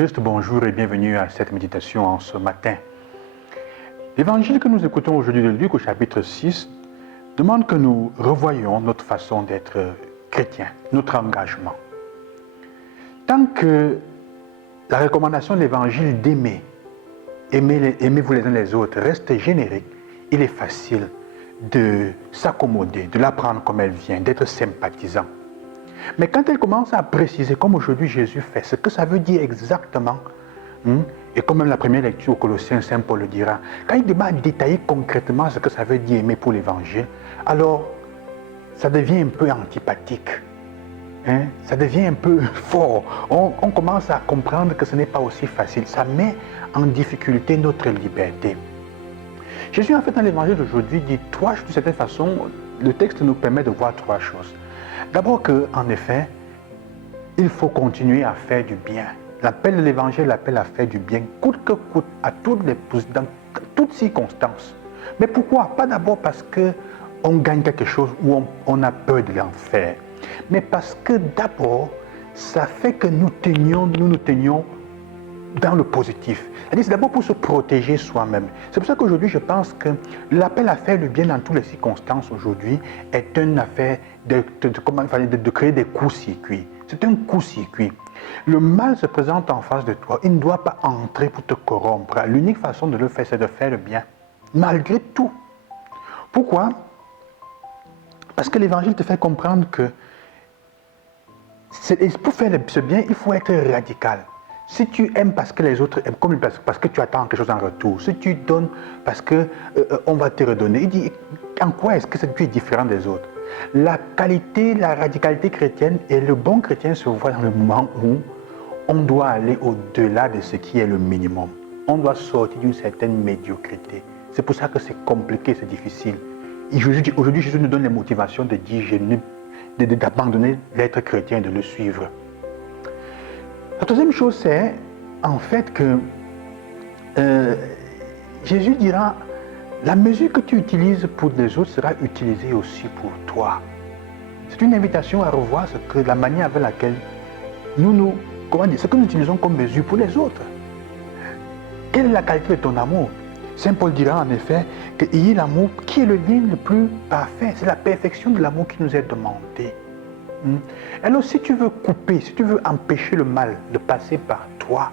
Jésus-Christ, bonjour et bienvenue à cette méditation en ce matin. L'évangile que nous écoutons aujourd'hui de Luc au chapitre 6 demande que nous revoyions notre façon d'être chrétien, notre engagement. Tant que la recommandation de l'évangile d'aimer, aimez-vous les uns les autres, reste générique, il est facile de s'accommoder, de la prendre comme elle vient, d'être sympathisant. Mais quand elle commence à préciser, comme aujourd'hui Jésus fait, ce que ça veut dire exactement, et comme même la première lecture au Colossiens, Saint Paul le dira, quand il demande à détailler concrètement ce que ça veut dire aimer pour l'évangile, alors ça devient un peu antipathique. Ça devient un peu fort. On commence à comprendre que ce n'est pas aussi facile. Ça met en difficulté notre liberté. Jésus, en fait, dans l'évangile d'aujourd'hui, dit d'une certaine façon, le texte nous permet de voir trois choses. D'abord qu'en effet, il faut continuer à faire du bien. L'appel de l'évangile l'appelle à faire du bien, coûte que coûte, dans toutes circonstances. Mais pourquoi? Pas d'abord parce qu'on gagne quelque chose ou on a peur de l'en faire. Mais parce que d'abord, ça fait que nous nous tenions dans le positif. C'est d'abord pour se protéger soi-même. C'est pour ça qu'aujourd'hui, je pense que l'appel à faire le bien dans toutes les circonstances aujourd'hui est une affaire de créer des courts-circuits. C'est un court-circuit. Le mal se présente en face de toi. Il ne doit pas entrer pour te corrompre. L'unique façon de le faire, c'est de faire le bien. Malgré tout. Pourquoi? Parce que l'évangile te fait comprendre que pour faire ce bien, il faut être radical. Si tu aimes parce que les autres aiment, comme parce que tu attends quelque chose en retour, si tu donnes parce qu'on va te redonner, il dit, en quoi est-ce que tu es différent des autres? La radicalité chrétienne et le bon chrétien se voit dans le moment où on doit aller au-delà de ce qui est le minimum. On doit sortir d'une certaine médiocrité. C'est pour ça que c'est compliqué, c'est difficile. Aujourd'hui, Jésus nous donne les motivations de dire, d'abandonner l'être chrétien et de le suivre. La deuxième chose, c'est en fait que Jésus dira, la mesure que tu utilises pour les autres sera utilisée aussi pour toi. C'est une invitation à revoir la manière avec laquelle ce que nous utilisons comme mesure pour les autres. Quelle est la qualité de ton amour? Saint Paul dira en effet qu'il y a l'amour qui est le lien le plus parfait. C'est la perfection de l'amour qui nous est demandée. Alors si tu veux couper, si tu veux empêcher le mal de passer par toi,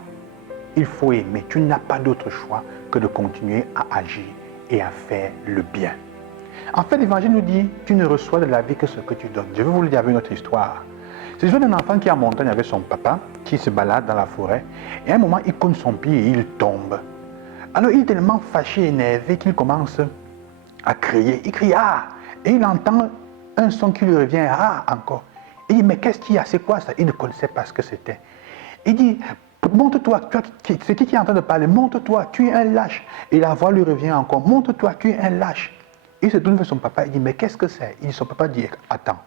il faut aimer. Tu n'as pas d'autre choix que de continuer à agir et à faire le bien. En fait, l'évangile nous dit, tu ne reçois de la vie que ce que tu donnes. Je vais vous le dire avec une autre histoire. C'est l'histoire d'un enfant qui est en montagne avec son papa, qui se balade dans la forêt, et à un moment, il cogne son pied et il tombe. Alors il est tellement fâché, énervé qu'il commence à crier. Il crie « Ah !» et il entend un son qui lui revient « Ah !» encore. Il dit, mais qu'est-ce qu'il y a? C'est quoi ça? Il ne connaissait pas ce que c'était. Il dit, monte-toi, c'est qui est en train de parler? Monte-toi, tu es un lâche. Et la voix lui revient encore, monte-toi, tu es un lâche. Il se tourne vers son papa, il dit, mais qu'est-ce que c'est? Son papa dit, attends.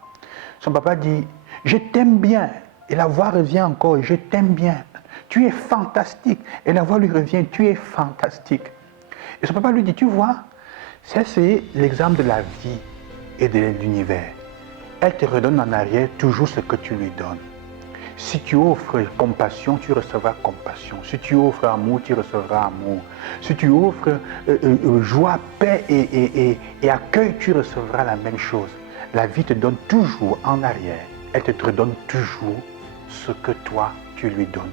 Son papa dit, je t'aime bien. Et la voix revient encore, je t'aime bien. Tu es fantastique. Et la voix lui revient, tu es fantastique. Et son papa lui dit, tu vois, ça c'est l'exemple de la vie et de l'univers. Elle te redonne en arrière toujours ce que tu lui donnes. Si tu offres compassion, tu recevras compassion. Si tu offres amour, tu recevras amour. Si tu offres joie, paix et accueil, tu recevras la même chose. La vie te donne toujours en arrière. Elle te redonne toujours ce que toi, tu lui donnes.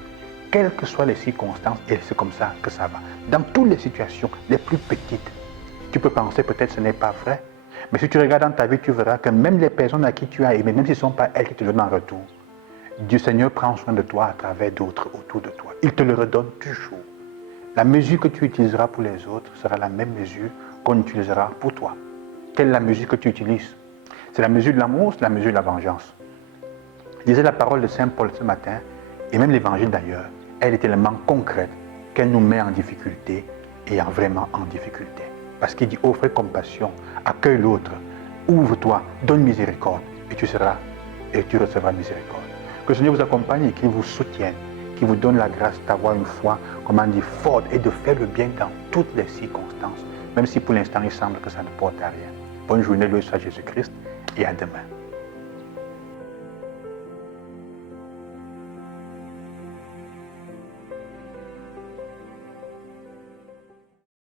Quelles que soient les circonstances, et c'est comme ça que ça va. Dans toutes les situations, les plus petites, tu peux penser peut-être que ce n'est pas vrai. Mais si tu regardes dans ta vie, tu verras que même les personnes à qui tu as aimé, même si ce ne sont pas elles qui te donnent en retour, Dieu Seigneur prend soin de toi à travers d'autres autour de toi. Il te le redonne toujours. La mesure que tu utiliseras pour les autres sera la même mesure qu'on utilisera pour toi. Quelle est la mesure que tu utilises? C'est la mesure de l'amour, c'est la mesure de la vengeance. Je disais la parole de Saint Paul ce matin, et même l'évangile d'ailleurs, elle est tellement concrète qu'elle nous met en difficulté et vraiment en difficulté. Parce qu'il dit, offre compassion, accueille l'autre, ouvre-toi, donne miséricorde, et tu recevras miséricorde. Que le Seigneur vous accompagne et qu'il vous soutienne, qu'il vous donne la grâce d'avoir une foi, comment dire, forte et de faire le bien dans toutes les circonstances, même si pour l'instant il semble que ça ne porte à rien. Bonne journée, loué soit Jésus-Christ, et à demain.